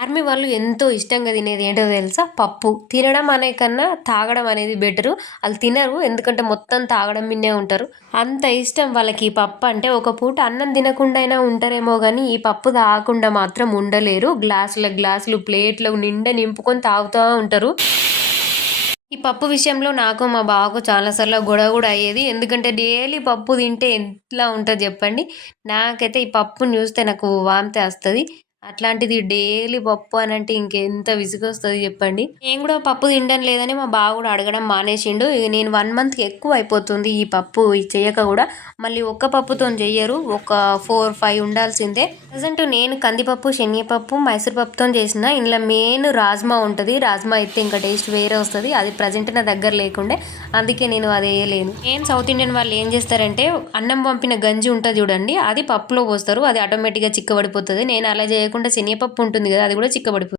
Army వాళ్ళు ఎంతో ఇష్టంగా తినేది ఏంటో తెలుసా? పప్పు. తినడం అనే కన్నా తాగడం అనేది బెటరు. ఆళ్ళు తినరు. ఎందుకంటే మొత్తం తాగడం మీదనే ఉంటారు. అంత ఇష్టం వాళ్ళకి ఈ పప్పు అంటే. ఒక పూట అన్నం తినకుండా అయినా ఉంటారేమో గానీ, ఈ పప్పు తాగకుండా మాత్రం ఉండలేరు. గ్లాసుల గ్లాసులు ప్లేట్‌లు నిండా నింపుకొని తాగుతా ఉంటారు. ఈ పప్పు విషయంలో నాకు, మా బావకు చాలా సార్లు గొడవ గూడా అయ్యేది. ఎందుకంటే డైలీ పప్పు తింటే ఎట్లా ఉంటది జెప్పండి. నాకైతే ఈ పప్పుని జూస్తే నాకు వాంతేస్తది. అట్లాంటిది డైలీ పప్పు అనంటే ఇంకెంత విసుగొస్తది జెప్పండి. నేను గూడా పప్పు తినడం లేదని మా బావ గూడా అడగడం మానేసిండు. ఇగ నేను 1 మంత్‌కి ఎక్కువయిపోతుంది ఈ పప్పు చెయ్యక గూడా. మళ్ళీ ఒక్క పప్పుతోని జెయ్యరు. ఒక 4, 5 ఉండాల్సిందే. ప్రెజెంట్ నేను కందిపప్పు, శనగపప్పు, మైసూర్ పప్పుతోని చేసిన. ఇందులో మెయిన్ రాజ్మా ఉంటది. రాజ్మా ఎత్తే ఇంకా టేస్ట్ వేరే వస్తది. అది ప్రెజెంట్ నా దగ్గర లేకుండే. అందుకే నేను అది ఎయలేను. మెయిన్ సౌత్ ఇండియన్ వాళ్ళు ఏం చేస్తారంటే, అన్నం పంపిన గంజి ఉంటది చూడండి. అది పప్పులో పోస్తారు. అది ఆటోమేటిక్‌గా చిక్కబడిపోతది. నేను అలా చేయకుండా శనగపప్పు ఉంటుంది కదా! అది కూడా చిక్కబడిపోతది.